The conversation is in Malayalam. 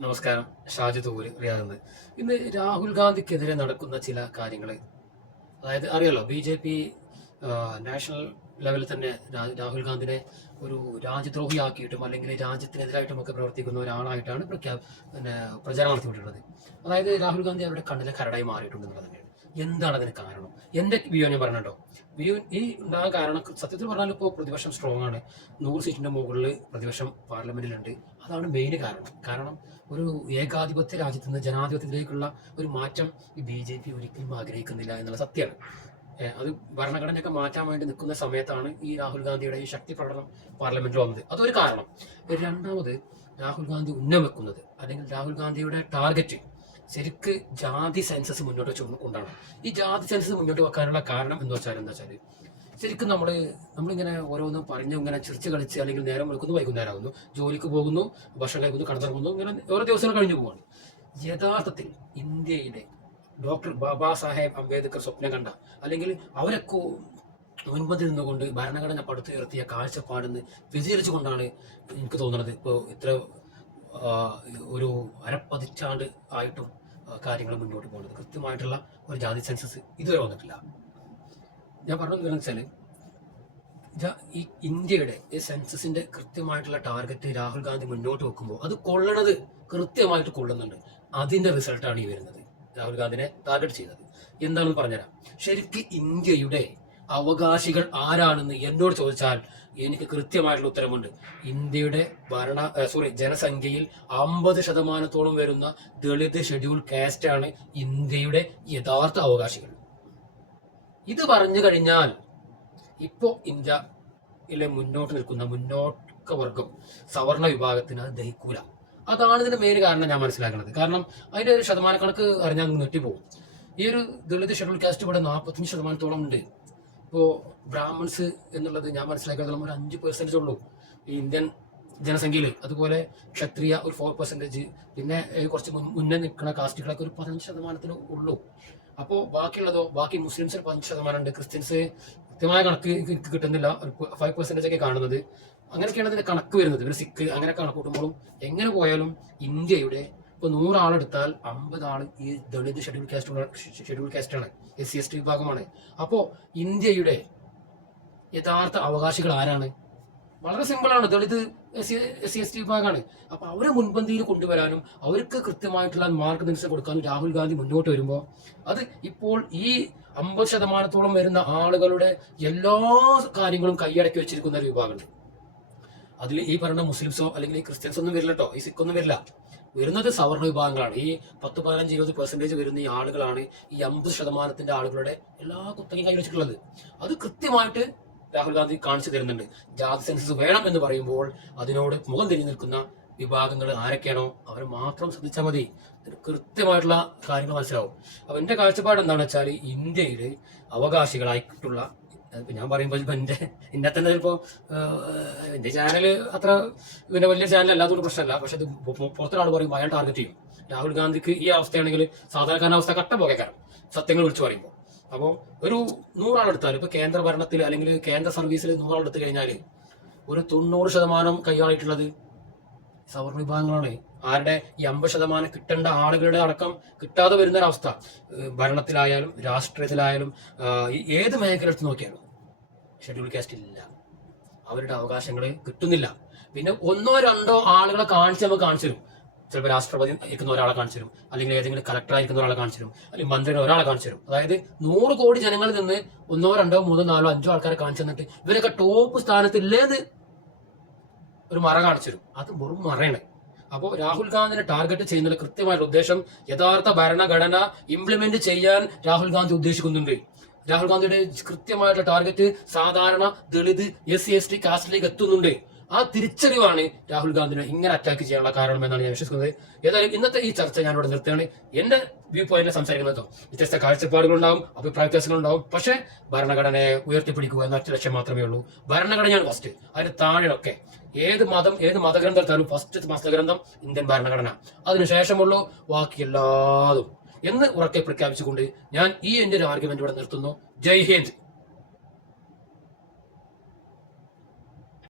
നമസ്കാരം. ഷാജിദ് ഊര് റിയാദ്. ഇന്ന് രാഹുൽ ഗാന്ധിക്കെതിരെ നടക്കുന്ന ചില കാര്യങ്ങൾ, അതായത് അറിയാലോ, BJP നാഷണൽ ലെവലിൽ തന്നെ രാഹുൽ ഗാന്ധിനെ ഒരു രാജ്യദ്രോഹിയാക്കിയിട്ടും അല്ലെങ്കിൽ രാജ്യത്തിനെതിരായിട്ടും ഒക്കെ പ്രവർത്തിക്കുന്ന ഒരാളായിട്ടാണ് പ്രചാരണം നടത്തിക്കൊണ്ടിരുന്നത്. അതായത് രാഹുൽ ഗാന്ധി അവരുടെ കണ്ണിലെ കരടായി മാറിയിട്ടുണ്ട് എന്നുള്ളത് തന്നെയാണ്. എന്താണ് അതിന് കാരണം? എന്റെ വ്യൂ ഞാൻ പറഞ്ഞോ. വ്യൂ ഈ ഉണ്ടാകാൻ കാരണം സത്യത്തിൽ പറഞ്ഞാൽ ഇപ്പോൾ പ്രതിപക്ഷം സ്ട്രോങ് ആണ്. 100 സീറ്റിന്റെ മുകളിൽ പ്രതിപക്ഷം പാർലമെന്റിലുണ്ട്. അതാണ് മെയിൻ കാരണം ഒരു ഏകാധിപത്യ രാജ്യത്ത് നിന്ന് ജനാധിപത്യത്തിലേക്കുള്ള ഒരു മാറ്റം ഈ BJP ഒരിക്കലും ആഗ്രഹിക്കുന്നില്ല എന്നുള്ള സത്യമാണ്. അത് ഭരണഘടനയൊക്കെ മാറ്റാൻ വേണ്ടി നിൽക്കുന്ന സമയത്താണ് ഈ രാഹുൽ ഗാന്ധിയുടെ ഈ ശക്തി പ്രകടനം പാർലമെന്റിൽ വന്നത്. അതൊരു കാരണം. രണ്ടാമത്, രാഹുൽ ഗാന്ധി ഉന്നം വെക്കുന്നത് അല്ലെങ്കിൽ രാഹുൽ ഗാന്ധിയുടെ ടാർഗറ്റ് ശരിക്ക് ജാതി സെൻസസ് മുന്നോട്ട് വെച്ചുകൊണ്ടാണ്. ഈ ജാതി സെൻസസ് മുന്നോട്ട് വെക്കാനുള്ള കാരണം എന്താ വെച്ചാൽ ശരിക്കും നമ്മളിങ്ങനെ ഓരോന്നും പറഞ്ഞു ഇങ്ങനെ ചിരിച്ച് കളിച്ച് അല്ലെങ്കിൽ നേരം വെളുക്കുന്നു, വൈകുന്നേരം ആകുന്നു, ജോലിക്ക് പോകുന്നു, ഭക്ഷണം കഴിക്കുന്നു, കടന്നിറങ്ങുന്നു, ഇങ്ങനെ ഓരോ ദിവസങ്ങൾ കഴിഞ്ഞു പോവാണ്. യഥാർത്ഥത്തിൽ ഇന്ത്യയിലെ ഡോക്ടർ ബാബാ സാഹേബ് അംബേദ്കർ സ്വപ്നം കണ്ട അല്ലെങ്കിൽ അവരൊക്കെ മുൻപന്തിൽ നിന്നുകൊണ്ട് ഭരണഘടന പടുത്തുയർത്തിയ കാഴ്ചപ്പാടെന്ന് വ്യതിചലിച്ചുകൊണ്ടാണ് എനിക്ക് തോന്നുന്നത് ഇപ്പോൾ ഇത്ര ഒരു അരപ്പതിറ്റാണ്ട് ആയിട്ടും കാര്യങ്ങൾ മുന്നോട്ട് പോകുന്നത്. കൃത്യമായിട്ടുള്ള ഒരു ജാതി സെൻസസ് ഇതുവരെ വന്നിട്ടില്ല. ഞാൻ പറഞ്ഞത് എന്താണെന്ന് വെച്ചാൽ ഈ ഇന്ത്യയുടെ ഈ സെൻസസിന്റെ കൃത്യമായിട്ടുള്ള ടാർഗറ്റ് രാഹുൽ ഗാന്ധി മുന്നോട്ട് വെക്കുമ്പോൾ അത് കൊള്ളണത് കൃത്യമായിട്ട് കൊള്ളുന്നുണ്ട്. അതിന്റെ റിസൾട്ടാണ് ഈ വരുന്നത്. രാഹുൽ ഗാന്ധിനെ ടാർഗറ്റ് ചെയ്തത് എന്താണെന്ന് പറഞ്ഞുതരാം. ശരിക്കും ഇന്ത്യയുടെ അവകാശികൾ ആരാണെന്ന് എന്നോട് ചോദിച്ചാൽ എനിക്ക് കൃത്യമായിട്ടുള്ള ഉത്തരമുണ്ട്. ഇന്ത്യയുടെ ജനസംഖ്യയിൽ 50% വരുന്ന ദളിത് ഷെഡ്യൂൾ കാസ്റ്റ് ആണ് ഇന്ത്യയുടെ യഥാർത്ഥ അവകാശികൾ. ഇത് പറഞ്ഞു കഴിഞ്ഞാൽ ഇപ്പോ ഇന്ത്യയിലെ മുന്നോട്ട് നിൽക്കുന്ന മുന്നോക്ക വർഗം സവർണ വിഭാഗത്തിന് അത് ദഹിക്കൂല. അതാണ് ഇതിന്റെ മെയിൻ കാരണം ഞാൻ മനസ്സിലാക്കുന്നത്. കാരണം അതിന്റെ ഒരു ശതമാനക്കണക്ക് അറിഞ്ഞാൽ നെട്ടിപ്പോകും. ഈ ഒരു ദളിത് ഷെഡ്യൂൾ കാസ്റ്റ് ഇവിടെ 45% ഉണ്ട്. ഇപ്പോ ബ്രാഹ്മൺസ് എന്നുള്ളത് ഞാൻ മനസ്സിലാക്കിയതോളം ഒരു 5% ഉള്ളൂ ഈ ഇന്ത്യൻ ജനസംഖ്യയിൽ. അതുപോലെ ക്ഷത്രിയ ഒരു 4%, പിന്നെ കുറച്ച് മുന്നേ നിൽക്കുന്ന കാസ്റ്റുകളൊക്കെ ഒരു 15% ഉള്ളൂ. അപ്പോൾ ബാക്കിയുള്ളതോ, ബാക്കി മുസ്ലിംസിന് 5% ഉണ്ട്. ക്രിസ്ത്യൻസ് കൃത്യമായ കണക്ക് എനിക്ക് കിട്ടുന്നില്ല, 5% ഒക്കെ കാണുന്നത്. അങ്ങനെയൊക്കെയാണ് ഇതിന്റെ കണക്ക് വരുന്നത്. ഒരു സിഖ് അങ്ങനെ കണക്ക് കൂട്ടുമ്പോഴും എങ്ങനെ പോയാലും ഇന്ത്യയുടെ ഇപ്പൊ 100 ആളെടുത്താൽ 50 ആള് ഈ ദളിത് ഷെഡ്യൂൾ കാസ്റ്റാണ്, SC/ST വിഭാഗമാണ്. അപ്പോ ഇന്ത്യയുടെ യഥാർത്ഥ അവകാശികൾ ആരാണ്? വളരെ സിമ്പിളാണ്, ദളിത് SC/ST വിഭാഗമാണ്. അപ്പൊ അവരെ മുൻപന്തിയിൽ കൊണ്ടുവരാനും അവർക്ക് കൃത്യമായിട്ടുള്ള മാർഗനിർദ്ദേശം കൊടുക്കാനും രാഹുൽ ഗാന്ധി മുന്നോട്ട് വരുമ്പോൾ അത് ഇപ്പോൾ ഈ 50% വരുന്ന ആളുകളുടെ എല്ലാ കാര്യങ്ങളും കൈയടക്കി വെച്ചിരിക്കുന്ന ഒരു വിഭാഗമുണ്ട്. അതിൽ ഈ പറഞ്ഞ മുസ്ലിംസോ അല്ലെങ്കിൽ ഈ ക്രിസ്ത്യൻസ് ഒന്നും വരില്ല കേട്ടോ, ഈ സിഖ് ഒന്നും വരില്ല. വരുന്നത് സവർണ വിഭാഗങ്ങളാണ്. ഈ 10, 15, 20% വരുന്ന ഈ ആളുകളാണ് ഈ 50% ആളുകളുടെ എല്ലാ കുത്തകയും കൈവച്ചിട്ടുള്ളത്. അത് കൃത്യമായിട്ട് രാഹുൽ ഗാന്ധി കാണിച്ചു തരുന്നുണ്ട്. ജാതി സെൻസസ് വേണം എന്ന് പറയുമ്പോൾ അതിനോട് മുഖം തിരിഞ്ഞു നിൽക്കുന്ന വിഭാഗങ്ങൾ ആരൊക്കെയാണോ അവർ മാത്രം ശ്രദ്ധിച്ചാൽ മതി. കൃത്യമായിട്ടുള്ള കാര്യങ്ങൾ മനസ്സിലാവും. അപ്പൊ എന്റെ കാഴ്ചപ്പാട് എന്താണെന്ന് വെച്ചാൽ ഇന്ത്യയിലെ അവകാശികളായിട്ടുള്ള, ഞാൻ പറയുമ്പോൾ എന്നെ തന്നെ ചിലപ്പോ എന്റെ ചാനൽ അത്ര പിന്നെ വലിയ ചാനൽ അല്ലാത്തതുകൊണ്ട് പ്രശ്നമല്ല. പക്ഷെ ഇത് പുറത്തൊരാൾ പറയും അയാൾ ടാർഗറ്റ് ചെയ്യും. രാഹുൽ ഗാന്ധിക്ക് ഈ അവസ്ഥയാണെങ്കിൽ സാധാരണക്കാരൻ്റെ അവസ്ഥ കട്ട പോകേക്കാരം സത്യങ്ങൾ വിളിച്ചു പറയുമ്പോൾ. അപ്പോൾ ഒരു 100 ആളെടുത്താൽ ഇപ്പൊ കേന്ദ്ര ഭരണത്തിൽ അല്ലെങ്കിൽ കേന്ദ്ര സർവീസിൽ 100 ആളെടുത്ത് കഴിഞ്ഞാൽ ഒരു 90% കൈയാളിട്ടുള്ളത് സവർണ വിഭാഗങ്ങളാണ്. ആരുടെ ഈ 50% കിട്ടേണ്ട ആളുകളുടെ അടക്കം കിട്ടാതെ വരുന്നൊരവസ്ഥ ഭരണത്തിലായാലും രാഷ്ട്രീയത്തിലായാലും ഏത് മേഖല എടുത്ത് നോക്കിയാലും ഷെഡ്യൂൾ കാസ്റ്റ് ഇല്ല. അവരുടെ അവകാശങ്ങൾ കിട്ടുന്നില്ല. പിന്നെ 1-2 ആളുകളെ നമുക്ക് കാണിച്ചു തരും. ചിലപ്പോൾ രാഷ്ട്രപതി ഇരിക്കുന്ന ഒരാളെ കാണിച്ചു തരും, അല്ലെങ്കിൽ ഏതെങ്കിലും കളക്ടറായിരിക്കുന്ന ഒരാളെ കാണിച്ചു തരും, അല്ലെങ്കിൽ മന്ത്രിയുടെ ഒരാളെ കാണിച്ചു തരും. അതായത് 100 കോടി ജനങ്ങളിൽ നിന്ന് 1, 2, 3, 4, 5 ആൾക്കാരെ കാണിച്ചു തന്നിട്ട് ഇവരൊക്കെ ടോപ്പ് സ്ഥാനത്തില്ലേന്ന് ഒരു മറ കാണിച്ചു തരും. അത് വെറും മറയാണ്. അപ്പോൾ രാഹുൽ ഗാന്ധിനെ ടാർഗറ്റ് ചെയ്യുന്നതിന്റെ കൃത്യമായിട്ടുള്ള ഉദ്ദേശം യഥാർത്ഥ ഭരണഘടന ഇംപ്ലിമെന്റ് ചെയ്യാൻ രാഹുൽ ഗാന്ധി ഉദ്ദേശിക്കുന്നുണ്ട്. രാഹുൽ ഗാന്ധിയുടെ കൃത്യമായിട്ടുള്ള ടാർഗറ്റ് സാധാരണ ദളിത് SC/ST കാസ്റ്റിലേക്ക് എത്തുന്നുണ്ട്. ആ തിരിച്ചറിവാണ് രാഹുൽ ഗാന്ധിനെ ഇങ്ങനെ അറ്റാക്ക് ചെയ്യാനുള്ള കാരണം എന്നാണ് ഞാൻ വിശ്വസിക്കുന്നത്. ഏതായാലും ഇന്നത്തെ ഈ ചർച്ച ഞാനിവിടെ നിർത്തുകയാണ്. എന്റെ വ്യൂ പോയിന്റ് സംസാരിക്കുന്നതോ വ്യത്യസ്ത കാഴ്ചപ്പാടുകളുണ്ടാവും, അഭിപ്രായ വ്യത്യാസങ്ങളുണ്ടാവും. പക്ഷേ ഭരണഘടനയെ ഉയർത്തിപ്പിടിക്കുക എന്ന ഒറ്റ ലക്ഷ്യം മാത്രമേ ഉള്ളൂ. ഭരണഘടനയാണ് ഫസ്റ്റ്, അതിന് താഴെയൊക്കെ ഏത് മതഗ്രന്ഥം എടുത്താലും ഫസ്റ്റ് മതഗ്രന്ഥം ഇന്ത്യൻ ഭരണഘടന, അതിനുശേഷമുള്ള ബാക്കി എല്ലാതും എന്ന് ഉറക്കെ പ്രഖ്യാപിച്ചുകൊണ്ട് ഞാൻ എന്റെ ഒരു ആർഗ്യുമെന്റ് ഇവിടെ നിർത്തുന്നു. ജയ് ഹിന്ദ്.